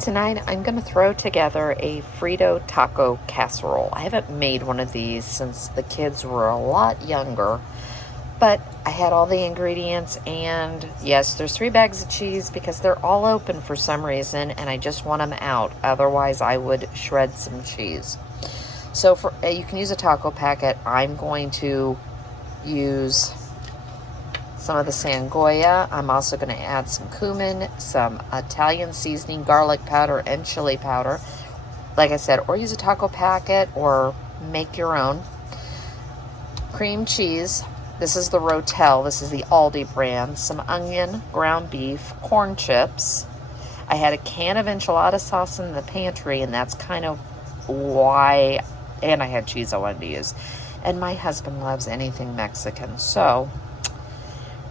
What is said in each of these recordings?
Tonight I'm going to throw together a Frito taco casserole. I haven't made one of these since the kids were a lot younger, but I had all the ingredients, and yes, there's 3 bags of cheese because they're all open for some reason and I just want them out. Otherwise I would shred some cheese. So for you can use a taco packet. I'm going to use some of the Sangoya. I'm also going to add some cumin, some Italian seasoning, garlic powder, and chili powder. Like I said, or use a taco packet or make your own. Cream cheese. This is the Rotel. This is the Aldi brand. Some onion, ground beef, corn chips. I had a can of enchilada sauce in the pantry, and that's kind of why, and I had cheese I wanted to use. And my husband loves anything Mexican, so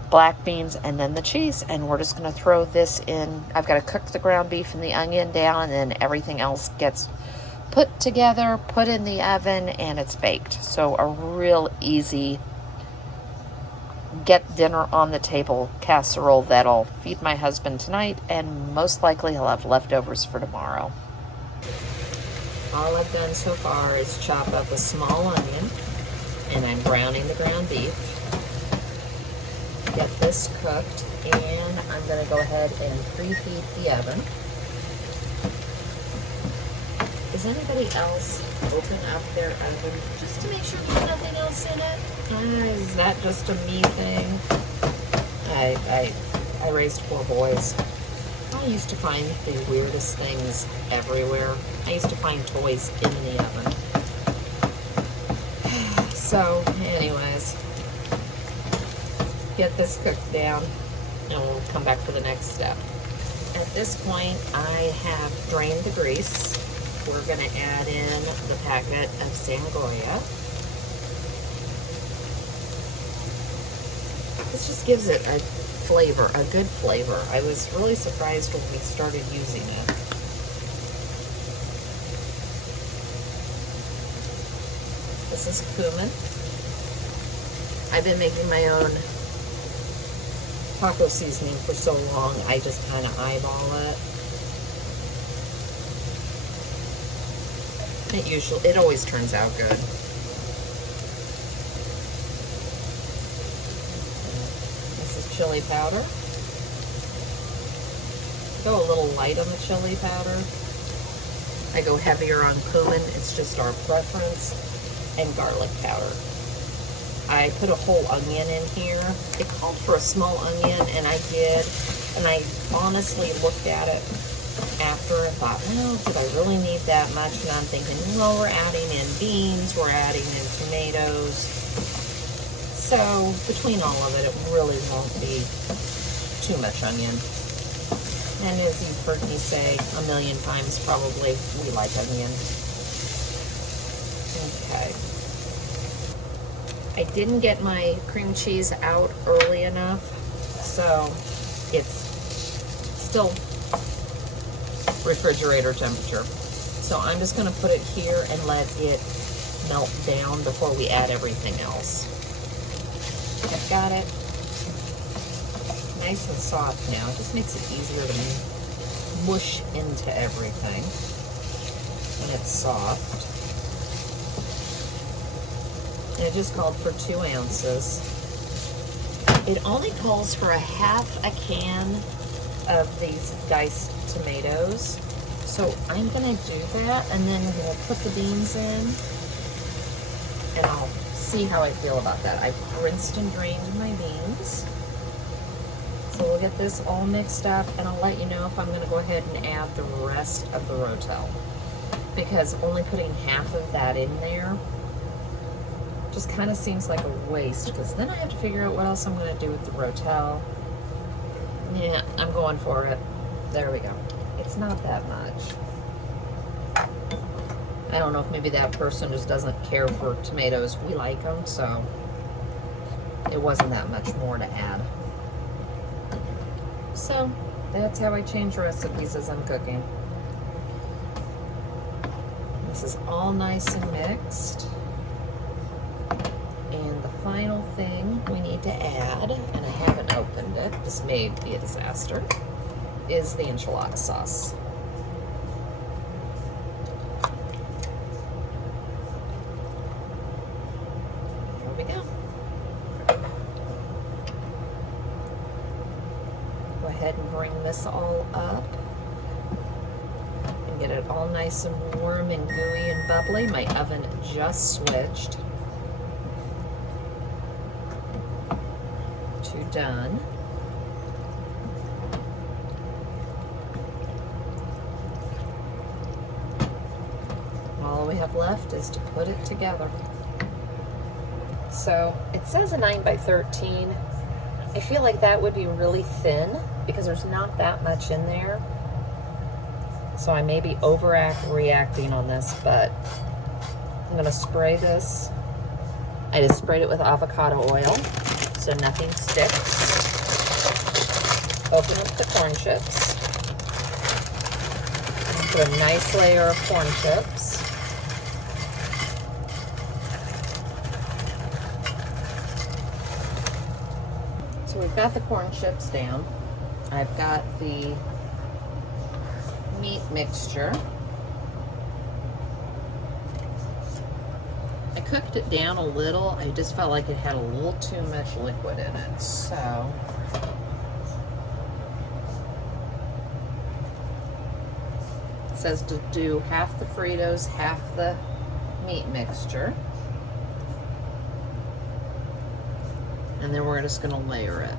black beans and then the cheese, and we're just going to throw this in. I've got to cook the ground beef and the onion down, and then everything else gets put together, put in the oven, and it's baked. So a real easy get dinner on the table casserole that'll feed my husband tonight, and most likely he'll have leftovers for tomorrow. All I've done so far is chop up a small onion, and I'm browning the ground beef. Get this cooked, and I'm going to go ahead and preheat the oven. Does anybody else open up their oven just to make sure there's nothing else in it? Is that just a me thing? I raised 4 boys. I used to find the weirdest things everywhere. I used to find toys in the oven. So, anyways, get this cooked down, and we'll come back for the next step. At this point, I have drained the grease. We're going to add in the packet of Sangoya. This just gives it a flavor, a good flavor. I was really surprised when we started using it. This is cumin. I've been making my own taco seasoning for so long, I just kind of eyeball it. It always turns out good. This is chili powder. Go a little light on the chili powder. I go heavier on cumin, it's just our preference, and garlic powder. I put a whole onion in here. It called for a small onion, and I did. And I honestly looked at it after and thought, well, did I really need that much? And I'm thinking, well, we're adding in beans, we're adding in tomatoes. So between all of it, it really won't be too much onion. And as you've heard me say a million times, probably, we like onion. Okay. I didn't get my cream cheese out early enough, so it's still refrigerator temperature. So I'm just going to put it here and let it melt down before we add everything else. I've got it nice and soft now. It just makes it easier to mush into everything when it's soft. And it just called for 2 ounces. It only calls for a half a can of these diced tomatoes. So I'm gonna do that, and then we'll put the beans in, and I'll see how I feel about that. I've rinsed and drained my beans. So we'll get this all mixed up, and I'll let you know if I'm gonna go ahead and add the rest of the Rotel. Because only putting half of that in there just kind of seems like a waste, because then I have to figure out what else I'm going to do with the Rotel. Yeah, I'm going for it. There we go. It's not that much. I don't know if maybe that person just doesn't care for tomatoes. We like them, so it wasn't that much more to add. So that's how I change recipes as I'm cooking. This is all nice and mixed. And the final thing we need to add, and I haven't opened it, this may be a disaster, is the enchilada sauce. and bring this all up and get it all nice and warm and gooey and bubbly. My oven just switched to done. All we have left is to put it together. So it says a 9 by 13. I feel like that would be really thin because there's not that much in there. So I may be overreacting on this, but I'm gonna spray this. I just sprayed it with avocado oil so nothing sticks. Open up the corn chips. And put a nice layer of corn chips. So we've got the corn chips down. I've got the meat mixture. I cooked it down a little. I just felt like it had a little too much liquid in it. So it says to do half the Fritos, half the meat mixture. And then we're just gonna layer it.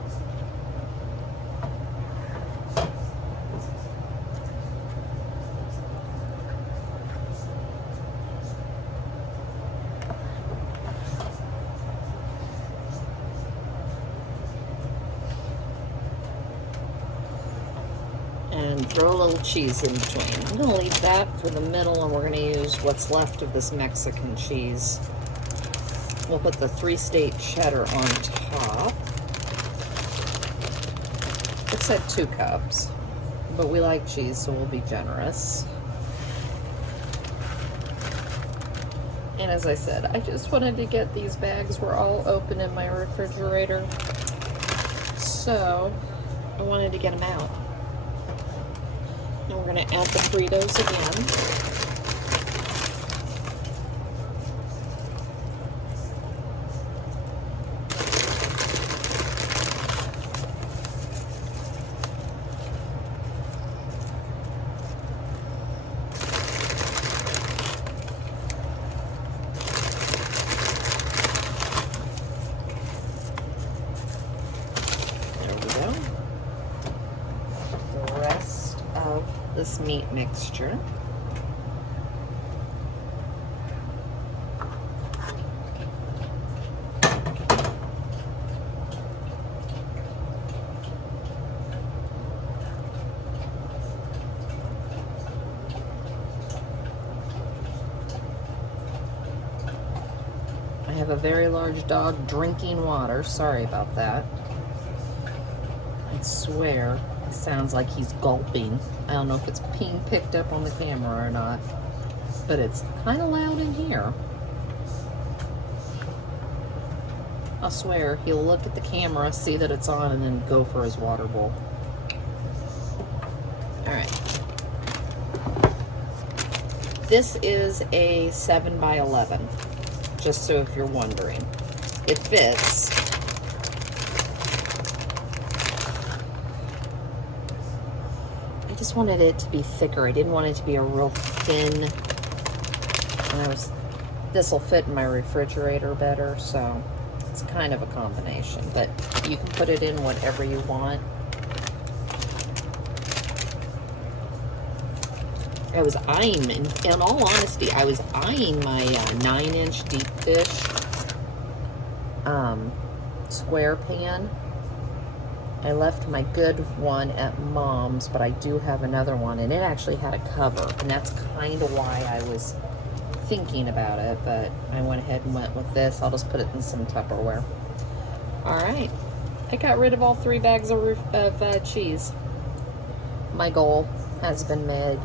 And throw a little cheese in between. I'm gonna leave that for the middle, and we're gonna use what's left of this Mexican cheese. We'll put the 3-state cheddar on top. It said 2 cups, but we like cheese, so we'll be generous. And as I said, I just wanted to get these bags were all open in my refrigerator, so I wanted to get them out. And we're gonna add the Fritos again. This meat mixture. I have a very large dog drinking water. Sorry about that. I swear it sounds like he's gulping. I don't know if it's being picked up on the camera or not, but it's kind of loud in here. I swear he'll look at the camera, see that it's on, and then go for his water bowl. All right. This is a 7 by 11, just so if you're wondering. It fits. I just wanted it to be thicker. I didn't want it to be a real thin. And this will fit in my refrigerator better, so it's kind of a combination. But you can put it in whatever you want. I was eyeing, in all honesty, I was eyeing my 9-inch deep dish square pan. I left my good one at Mom's, but I do have another one, and it actually had a cover, and that's kind of why I was thinking about it, but I went ahead and went with this. I'll just put it in some Tupperware. All right, I got rid of all 3 bags of cheese. My goal has been made.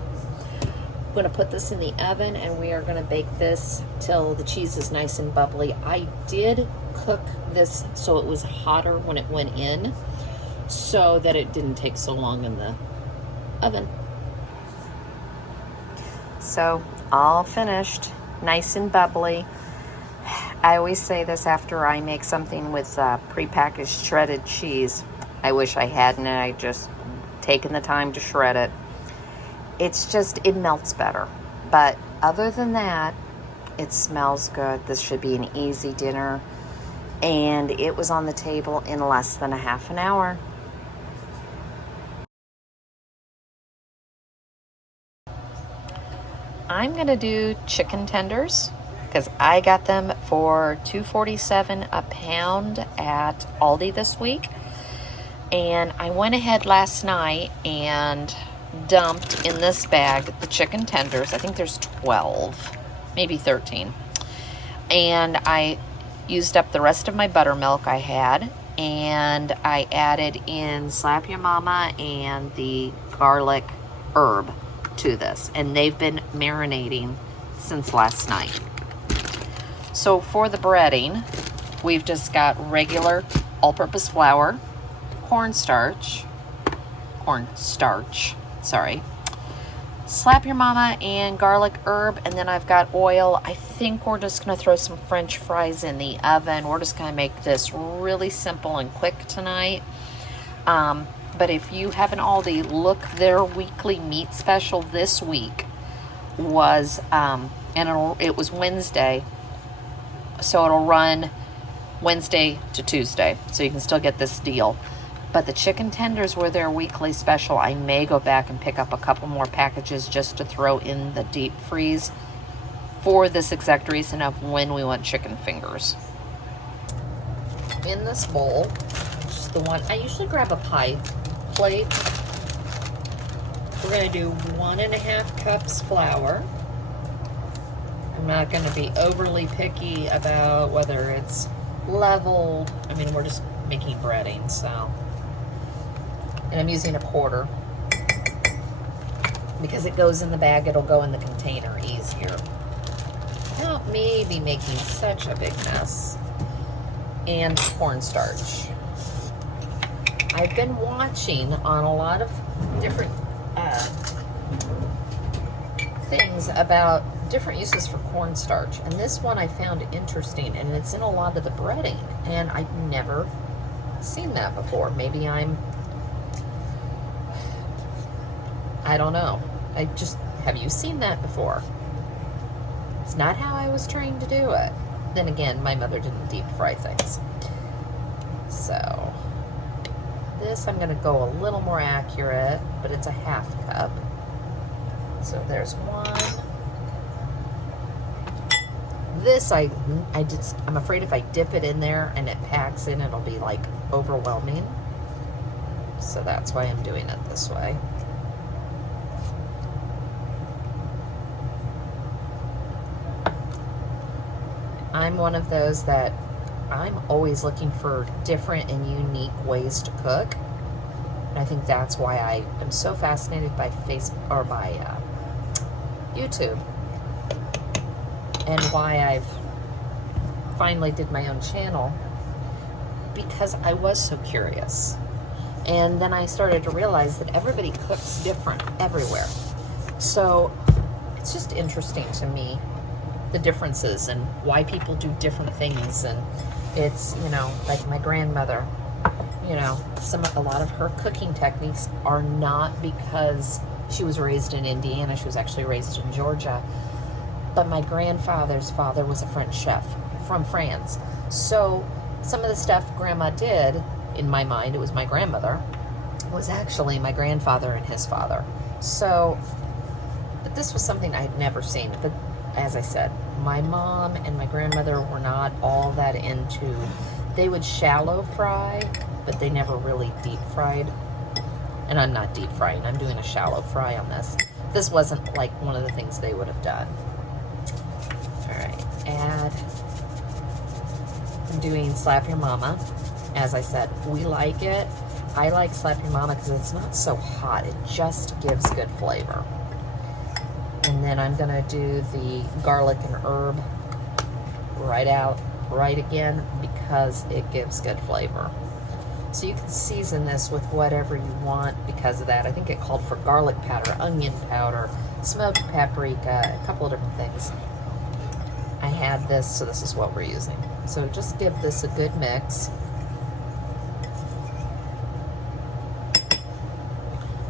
I'm gonna put this in the oven, and we are gonna bake this till the cheese is nice and bubbly. I did cook this so it was hotter when it went in, so that it didn't take so long in the oven. So all finished, nice and bubbly. I always say this after I make something with prepackaged shredded cheese. I wish I hadn't, and I just taken the time to shred it. It's just, it melts better. But other than that, it smells good. This should be an easy dinner. And it was on the table in less than a half an hour. I'm going to do chicken tenders because I got them for $2.47 a pound at Aldi this week. And I went ahead last night and dumped in this bag the chicken tenders. I think there's 12, maybe 13. And I used up the rest of my buttermilk I had, and I added in Slap Your Mama and the garlic herb to this, and they've been marinating since last night. So for the breading, we've just got regular all-purpose flour, cornstarch, Slap Your Mama and garlic herb, and then I've got oil. I think we're just going to throw some French fries in the oven. We're just going to make this really simple and quick tonight. But if you have an Aldi, look, their weekly meat special this week was, it was Wednesday, so it'll run Wednesday to Tuesday, so you can still get this deal. But the chicken tenders were their weekly special. I may go back and pick up a couple more packages just to throw in the deep freeze for this exact reason of when we want chicken fingers. In this bowl, which is the one, I usually grab a pie plate. We're going to do 1.5 cups flour. I'm not going to be overly picky about whether it's leveled. I mean, we're just making breading, so. And I'm using a quarter because it goes in the bag, it'll go in the container easier. Without me be making such a big mess. And cornstarch. I've been watching on a lot of different things about different uses for cornstarch, and this one I found interesting, and it's in a lot of the breading, and I've never seen that before. Maybe I don't know. Have you seen that before? It's not how I was trained to do it. Then again, my mother didn't deep fry things. So, this I'm gonna go a little more accurate, but it's a 1/2 cup. So there's one. This I'm afraid if I dip it in there and it packs in, it'll be like overwhelming. So that's why I'm doing it this way. I'm one of those that I'm always looking for different and unique ways to cook. And I think that's why I am so fascinated by YouTube, and why I've finally did my own channel, because I was so curious. And then I started to realize that everybody cooks different everywhere. So it's just interesting to me, the differences and why people do different things. And it's, like my grandmother, a lot of her cooking techniques are not because she was raised in Indiana. She was actually raised in Georgia. But my grandfather's father was a French chef from France. So some of the stuff Grandma did, in my mind, it was my grandmother, was actually my grandfather and his father. So, but this was something I had never seen. But as I said, my mom and my grandmother were not all that into, they would shallow fry, but they never really deep fried. And I'm not deep frying, I'm doing a shallow fry on this. This wasn't like one of the things they would have done. All right, I'm doing Slap Your Mama. As I said, we like it. I like Slap Your Mama because it's not so hot. It just gives good flavor. And then I'm gonna do the garlic and herb right again, because it gives good flavor. So you can season this with whatever you want because of that. I think it called for garlic powder, onion powder, smoked paprika, a couple of different things. I had this, so this is what we're using. So just give this a good mix.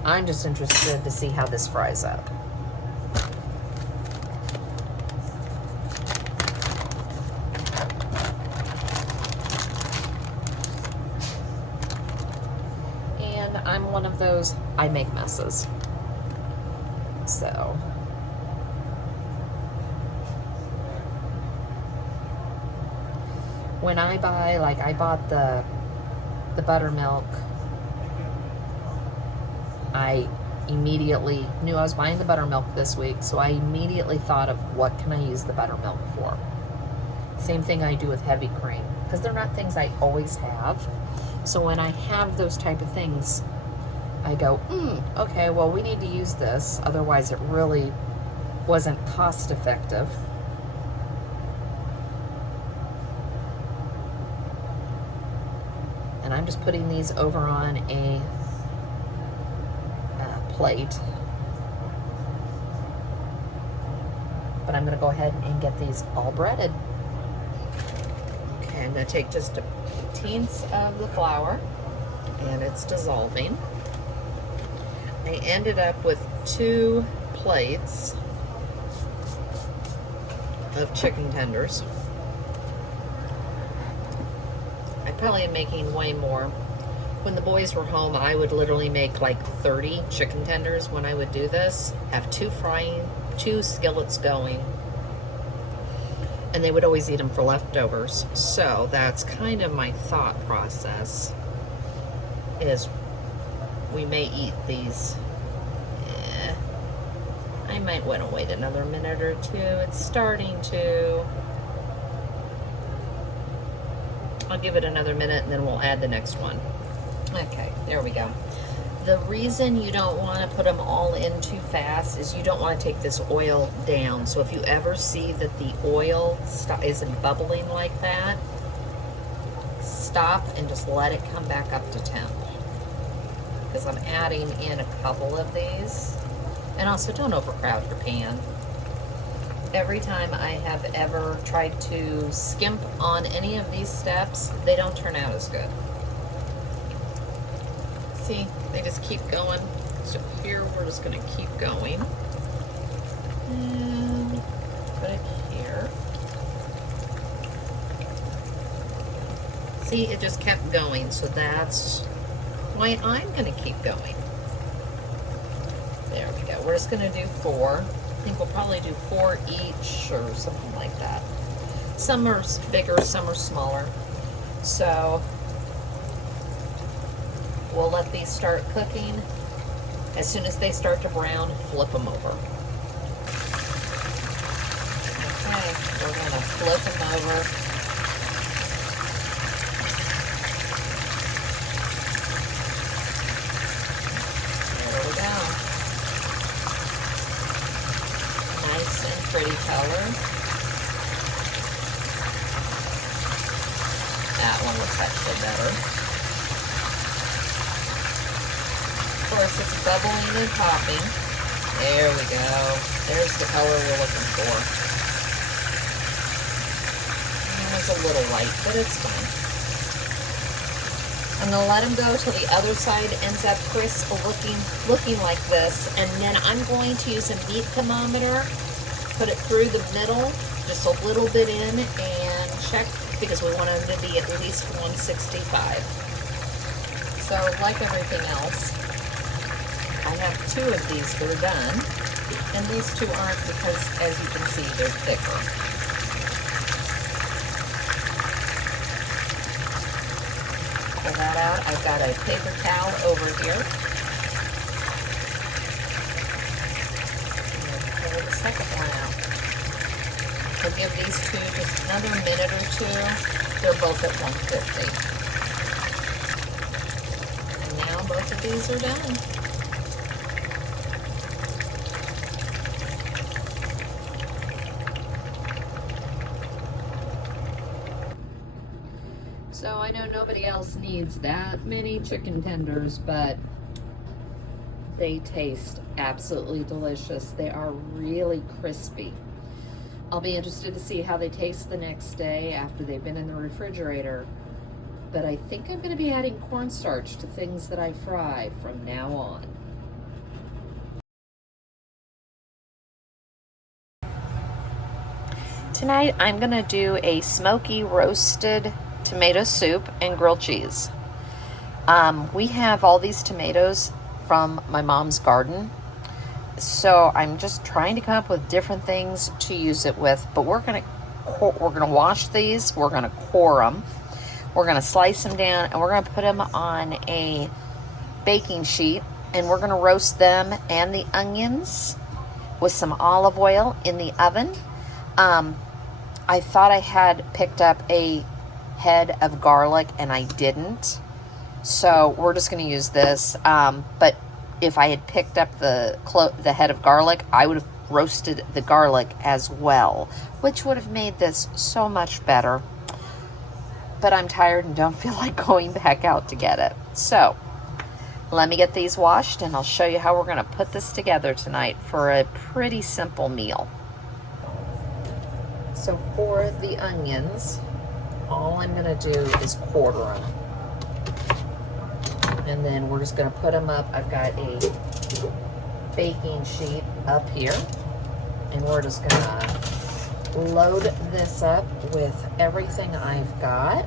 I'm just interested to see how this fries up. And I'm one of those, I make messes. So when I buy, like I bought the buttermilk, I immediately knew I was buying the buttermilk this week, so I immediately thought of what can I use the buttermilk for. Same thing I do with heavy cream, because they're not things I always have. So when I have those type of things, I go, okay, well, we need to use this, otherwise it really wasn't cost effective. And I'm just putting these over on a plate. But I'm going to go ahead and get these all breaded. Okay, I'm going to take just a teens of the flour, and it's dissolving. I ended up with 2 plates of chicken tenders. I probably am making way more. When the boys were home, I would literally make like 30 chicken tenders when I would do this. Have 2 skillets going. And they would always eat them for leftovers. So that's kind of my thought process, is we may eat these. I might want to wait another minute or 2. It's starting to. I'll give it another minute and then we'll add the next one. Okay, there we go. The reason you don't want to put them all in too fast is you don't want to take this oil down. So if you ever see that the oil isn't bubbling like that, stop and just let it come back up to temp. Because I'm adding in a couple of these. And also don't overcrowd your pan. Every time I have ever tried to skimp on any of these steps, they don't turn out as good. See, they just keep going. So here we're just going to keep going. And put it here. See, it just kept going, so that's why I'm going to keep going. There we go. We're just going to do 4. I think we'll probably do 4 each or something like that. Some are bigger, some are smaller. So we'll let these start cooking. As soon as they start to brown, flip them over. Okay, we're going to flip them over. There we go. Nice and pretty color. That one looks actually better. Of course, it's bubbling and popping. There we go. There's the color we're looking for. And it's a little white, but it's fine. I'm going to let them go till the other side ends up crisp, looking like this. And then I'm going to use a meat thermometer, put it through the middle, just a little bit in, and check, because we want them to be at least 165. So, like everything else, I have 2 of these that are done, and these 2 aren't because, as you can see, they're thicker. Pull that out. I've got a paper towel over here. And pull the second one out. We'll give these 2 just another minute or 2. They're both at 150. And now both of these are done. So I know nobody else needs that many chicken tenders, but they taste absolutely delicious. They are really crispy. I'll be interested to see how they taste the next day after they've been in the refrigerator. But I think I'm going to be adding cornstarch to things that I fry from now on. Tonight I'm gonna do a smoky roasted tomato soup and grilled cheese. We have all these tomatoes from my mom's garden, so I'm just trying to come up with different things to use it with. But we're gonna wash these. We're gonna core them. We're gonna slice them down, and we're gonna put them on a baking sheet, and we're gonna roast them and the onions with some olive oil in the oven. I thought I had picked up a head of garlic, and I didn't. So we're just going to use this. But if I had picked up the head of garlic, I would have roasted the garlic as well, which would have made this so much better. But I'm tired and don't feel like going back out to get it. So let me get these washed, and I'll show you how we're going to put this together tonight for a pretty simple meal. So for the onions, all I'm going to do is quarter them. And then we're just going to put them up. I've got a baking sheet up here. And we're just going to load this up with everything I've got.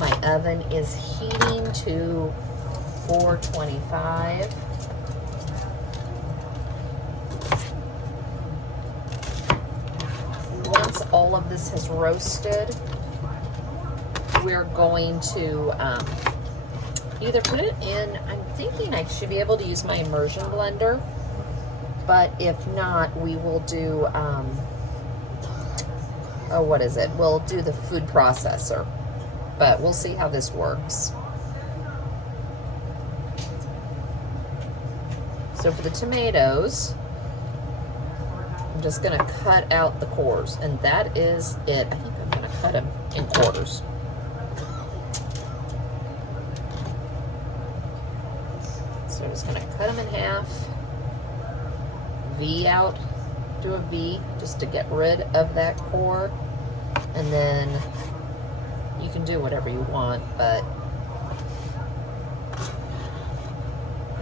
My oven is heating to 425. Once all of this has roasted, we're going to either put it in, I'm thinking I should be able to use my immersion blender, but if not, we will do, we'll do the food processor, but we'll see how this works. So for the tomatoes, I'm just going to cut out the cores, and that is it. I think I'm going to cut them in quarters. So I'm just going to cut them in half, V out, do a V just to get rid of that core, and then you can do whatever you want, but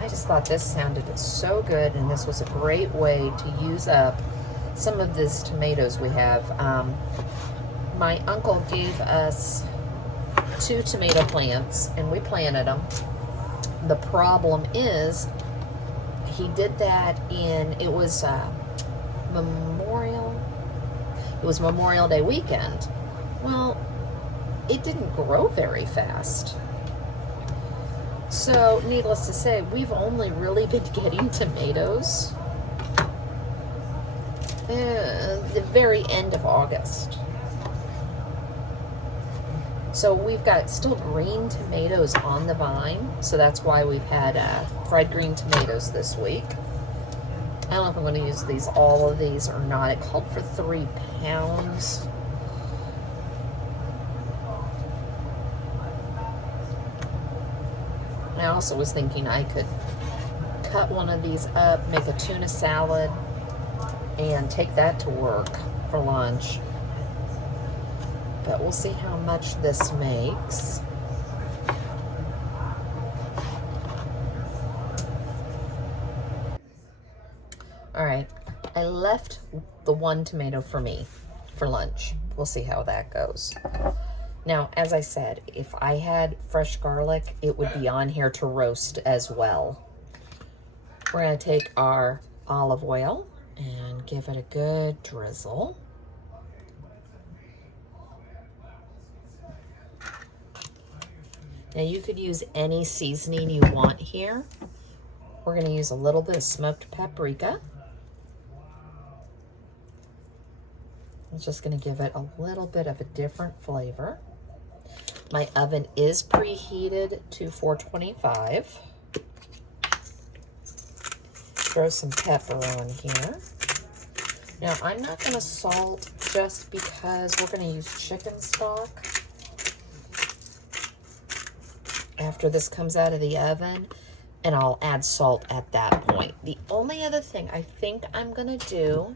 I just thought this sounded so good, and this was a great way to use up some of these tomatoes we have. My uncle gave us 2 tomato plants, and we planted them. The problem is, he did that it was Memorial Day weekend. Well, it didn't grow very fast. So, needless to say, we've only really been getting tomatoes the very end of August. So we've got still green tomatoes on the vine, so that's why we've had fried green tomatoes this week. I don't know if I'm going to use all of these or not. It called for 3 pounds. I also was thinking I could cut one of these up, make a tuna salad, and take that to work for lunch. But we'll see how much this makes. All right, I left the 1 tomato for me for lunch. We'll see how that goes. Now, as I said, if I had fresh garlic, it would be on here to roast as well. We're going to take our olive oil and give it a good drizzle. Now, you could use any seasoning you want here. We're going to use a little bit of smoked paprika. It's just going to give it a little bit of a different flavor. My oven is preheated to 425. Throw some pepper on here. Now, I'm not going to salt just because we're going to use chicken stock after this comes out of the oven, and I'll add salt at that point. The only other thing I think I'm going to do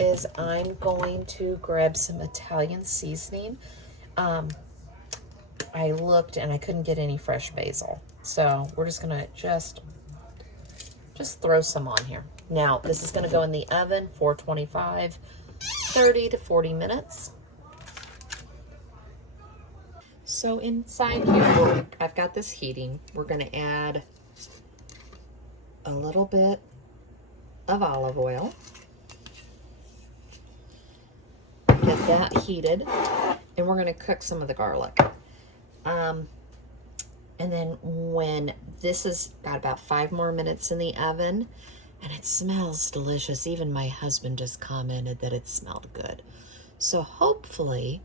is I'm going to grab some Italian seasoning. I looked and I couldn't get any fresh basil, so we're just going to just throw some on here. Now, this is going to go in the oven, 425, 30 to 40 minutes. So inside here, I've got this heating. We're going to add a little bit of olive oil. Get that heated, and we're going to cook some of the garlic. And then when this has got about 5 more minutes in the oven, and it smells delicious. Even my husband just commented that it smelled good. So hopefully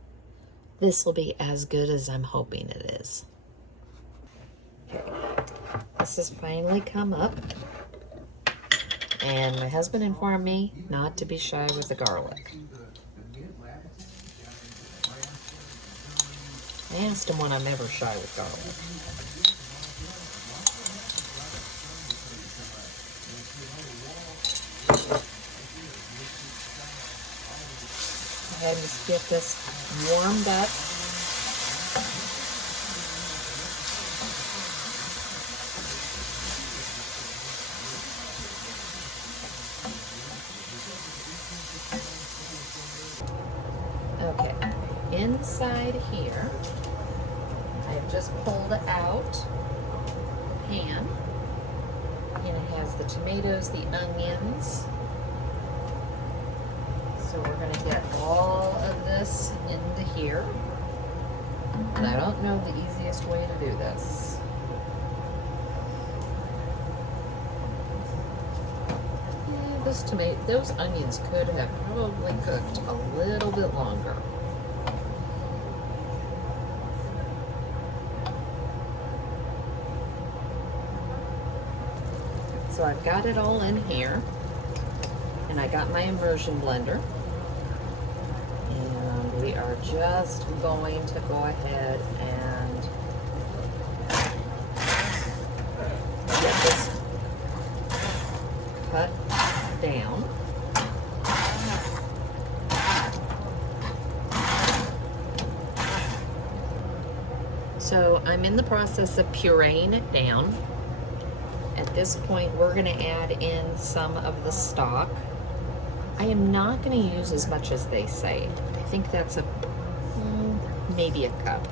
this will be as good as I'm hoping it is. Okay. This has finally come up. And my husband informed me not to be shy with the garlic. I asked him when I'm ever shy with garlic. Go ahead and just get this warmed up. Okay, inside here, I've just pulled out a pan, and it has the tomatoes, the onions. So we're going to get all of this into here. And I don't know the easiest way to do this. Yeah, those onions could have probably cooked a little bit longer. So I've got it all in here, and I got my immersion blender, and we are just going to go ahead and get this cut down. So I'm in the process of pureeing it down. At this point, we're going to add in some of the stock. I am not going to use as much as they say. I think that's maybe a cup.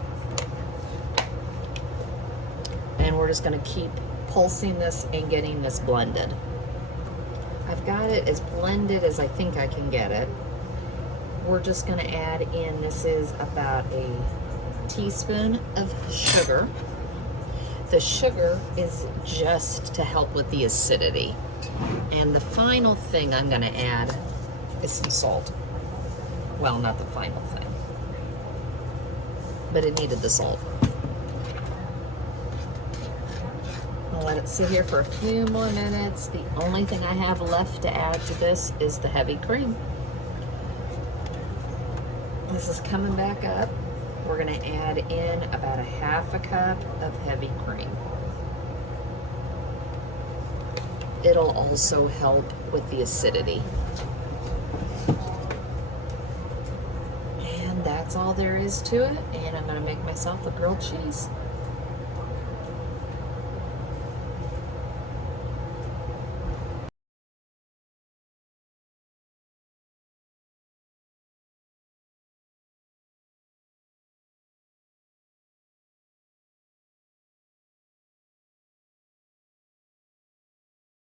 And we're just going to keep pulsing this and getting this blended. I've got it as blended as I think I can get it. We're just going to add in, this is about a teaspoon of sugar. The sugar is just to help with the acidity. And the final thing I'm going to add is some salt. Well, not the final thing, but it needed the salt. I'll let it sit here for a few more minutes. The only thing I have left to add to this is the heavy cream. This is coming back up. We're going to add in about a ½ cup of heavy cream. It'll also help with the acidity. And that's all there is to it. And I'm going to make myself a grilled cheese.